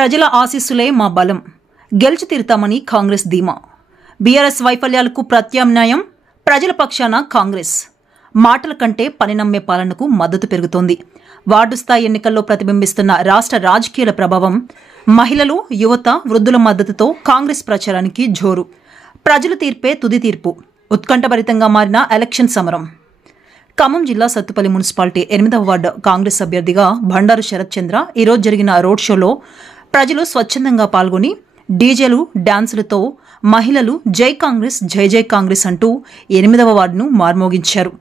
ప్రజల ఆశీస్సులే మా బలం, గెలిచి తీరుతామని కాంగ్రెస్ ధీమా. బీఆర్ఎస్ వైఫల్యాలకు ప్రత్యామ్నాయం ప్రజల పక్షాన కాంగ్రెస్. మాటల కంటే పని నమ్మే పాలనకు మద్దతు పెరుగుతోంది. వార్డు స్థాయి ఎన్నికల్లో ప్రతిబింబిస్తున్న రాష్ట్ర రాజకీయాల ప్రభావం, మహిళలు, యువత, వృద్ధుల మద్దతుతో కాంగ్రెస్ ప్రచారానికి జోరు. ప్రజల తీర్పే తుది తీర్పు. ఉత్కంఠభరితంగా మారిన ఎలక్షన్ సమరం. ఖమ్మం జిల్లా సత్తుపల్లి మున్సిపాలిటీ 8వ వార్డు కాంగ్రెస్ అభ్యర్థిగా బండారు శరత్ చంద్ర ఈరోజు జరిగిన రోడ్ షోలో ప్రజలు స్వచ్ఛందంగా పాల్గొని డీజేలు, డాన్సులతో మహిళలు జై కాంగ్రెస్, జై జై కాంగ్రెస్ అంటూ 8వ వార్డును మార్మోగించారు.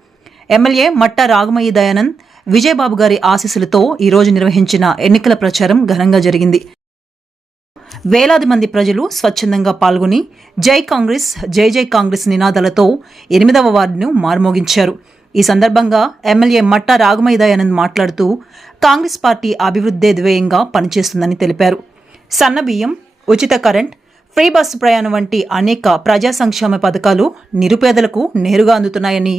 ఎమ్మెల్యే మట్టా రాగమయ్య దయానంద్, విజయబాబు గారి ఆశీస్సులతో ఈరోజు నిర్వహించిన ఎన్నికల ప్రచారం ఘనంగా జరిగింది. వేలాది మంది ప్రజలు స్వచ్ఛందంగా పాల్గొని జై కాంగ్రెస్, జై జై కాంగ్రెస్ నినాదాలతో 8వ వార్డును మార్మోగించారు. ఈ సందర్భంగా ఎమ్మెల్యే మట్టా రాగమయ్య దయానంద్ మాట్లాడుతూ కాంగ్రెస్ పార్టీ అభివృద్ధే ధ్యేయంగా పనిచేస్తుందని తెలిపారు. సన్నబియ్యం, ఉచిత కరెంట్, ఫ్రీ బస్సు ప్రయాణం వంటి అనేక ప్రజా సంక్షేమ పథకాలు నిరుపేదలకు నేరుగా అందుతున్నాయని,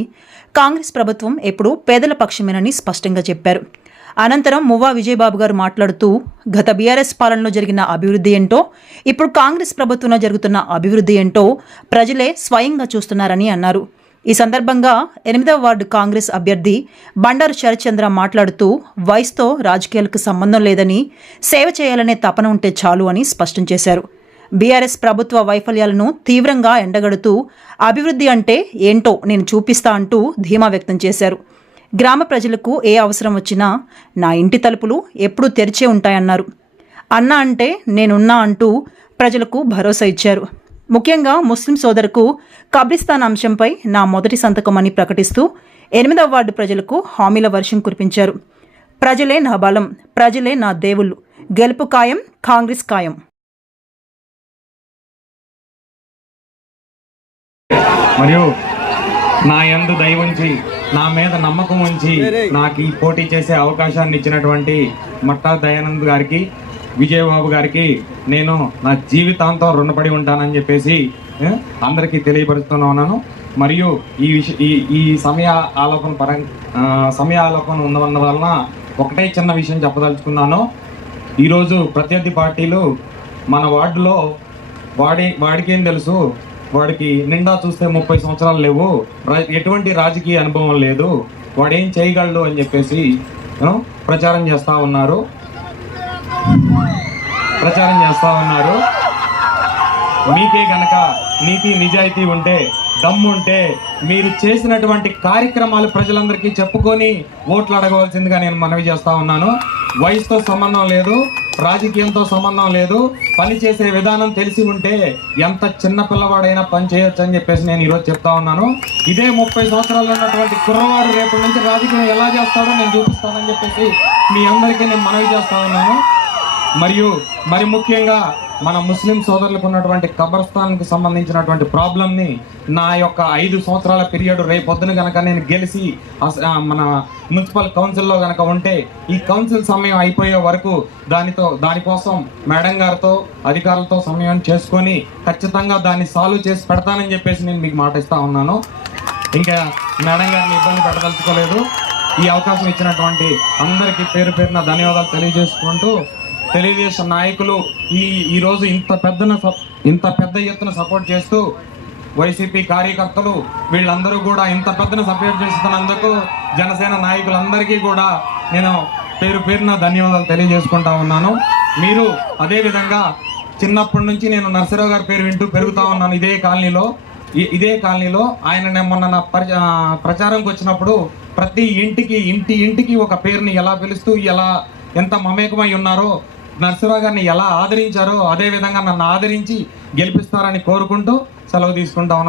కాంగ్రెస్ ప్రభుత్వం ఎప్పుడూ పేదల పక్షమేనని స్పష్టంగా చెప్పారు. అనంతరం మువ్వా విజయబాబు గారు మాట్లాడుతూ గత బీఆర్ఎస్ పాలనలో జరిగిన అభివృద్ధి ఏంటో, ఇప్పుడు కాంగ్రెస్ ప్రభుత్వంలో జరుగుతున్న అభివృద్ధి ఏంటో ప్రజలే స్వయంగా చూస్తున్నారని అన్నారు. ఈ సందర్భంగా 8వ వార్డు కాంగ్రెస్ అభ్యర్థి బండారు శరత్ చంద్ర మాట్లాడుతూ వయసుతో రాజకీయాలకు సంబంధం లేదని, సేవ చేయాలనే తపన ఉంటే చాలు అని స్పష్టం చేశారు. బీఆర్ఎస్ ప్రభుత్వ వైఫల్యాలను తీవ్రంగా ఎండగడుతూ అభివృద్ధి అంటే ఏంటో నేను చూపిస్తా అంటూ ధీమా వ్యక్తం చేశారు. గ్రామ ప్రజలకు ఏ అవసరం వచ్చినా నా ఇంటి తలుపులు ఎప్పుడూ తెరిచే ఉంటాయన్నారు. అన్న అంటే నేనున్నా అంటూ ప్రజలకు భరోసా ఇచ్చారు. ముఖ్యంగా ముస్లిం సోదరుకు కబ్రిస్తాన్ అంశంపై నా మొదటి సంతకం అని ప్రకటిస్తూ 8వ వార్డు ప్రజలకు హామీల వర్షం కురిపించారు. ప్రజలే నా బలం, ప్రజలే నా దేవుళ్ళు, గెలుపు ఖాయం, కాంగ్రెస్ ఖాయం. మరియు నా యందు దయ ఉంచి, నా మీద నమ్మకం ఉంచి నాకు ఈ పోటీ చేసే అవకాశాన్ని ఇచ్చినటువంటి మట్టా దయానంద్ గారికి, విజయబాబు గారికి నేను నా జీవితాంతం రుణపడి ఉంటానని చెప్పేసి అందరికీ తెలియపరుస్తున్నాను. మరియు ఈ సమయ ఆలోపన ఉన్నవన్న వలన ఒకటే చిన్న విషయం చెప్పదలుచుకున్నాను. ఈరోజు ప్రత్యర్థి పార్టీలు మన వార్డులో వాడికేం తెలుసు, వాడికి నిండా చూస్తే 30 సంవత్సరాలు లేవు, ఎటువంటి రాజకీయ అనుభవం లేదు, వాడేం చేయగలడు అని చెప్పేసి ప్రచారం చేస్తూ ఉన్నారు. మీకే గనక నీతి నిజాయితీ ఉంటే, దమ్ముంటే మీరు చేసినటువంటి కార్యక్రమాలు ప్రజలందరికీ చెప్పుకొని ఓట్లు అడగవలసిందిగా నేను మనవి చేస్తా ఉన్నాను. వయసుతో సంబంధం లేదు, రాజకీయంతో సంబంధం లేదు, పని చేసే విధానం తెలిసి ఉంటే ఎంత చిన్న పిల్లవాడైనా పని చేయొచ్చు అని చెప్పేసి నేను ఈరోజు చెప్తా ఉన్నాను. ఇదే 30 సంవత్సరాలు ఉన్నటువంటి కుర్రవాడు రేపటి నుంచి రాజకీయం ఎలా చేస్తాడో నేను చూపిస్తానని చెప్పేసి మీ అందరికీ నేను మనవి చేస్తా ఉన్నాను. మరి ముఖ్యంగా మన ముస్లిం సోదరులకు ఉన్నటువంటి కబర్స్థాన్కి సంబంధించినటువంటి ప్రాబ్లంని నా యొక్క 5 సంవత్సరాల పీరియడ్ రేపొద్దున కనుక నేను గెలిచి మన మున్సిపల్ కౌన్సిల్లో కనుక ఉంటే, ఈ కౌన్సిల్ సమయం అయిపోయే వరకు దానికోసం మేడం గారితో, అధికారులతో సమయం చేసుకొని ఖచ్చితంగా దాన్ని సాల్వ్ చేసి పెడతానని చెప్పేసి నేను మీకు మాట ఇస్తా ఉన్నాను. ఇంకా మేడం గారిని ఇబ్బంది పెట్టదలుచుకోలేదు. ఈ అవకాశం ఇచ్చినటువంటి అందరికీ పేరు పేరున ధన్యవాదాలు తెలియజేసుకుంటూ, తెలుగుదేశం నాయకులు ఈరోజు ఇంత పెద్ద ఎత్తున సపోర్ట్ చేస్తూ, వైసీపీ కార్యకర్తలు వీళ్ళందరూ కూడా ఇంత పెద్దన సపోర్ట్ చేస్తున్నందుకు జనసేన నాయకులందరికీ కూడా నేను పేరు పేరున ధన్యవాదాలు తెలియజేసుకుంటా ఉన్నాను. మీరు అదేవిధంగా చిన్నప్పటి నుంచి నేను నరసరావు గారి పేరు వింటూ పెరుగుతా ఉన్నాను. ఇదే కాలనీలో ఆయన మొన్న నా ప్రచారంకి వచ్చినప్పుడు ప్రతి ఇంటికి ఒక పేరుని ఎలా పిలుస్తూ ఎంత మమేకమై ఉన్నారో, నరసరావు గారిని ఎలా ఆదరించారో అదే విధంగా నన్ను ఆదరించి గెలిపిస్తారని కోరుకుంటూ సెలవు తీసుకుంటా ఉన్నాను.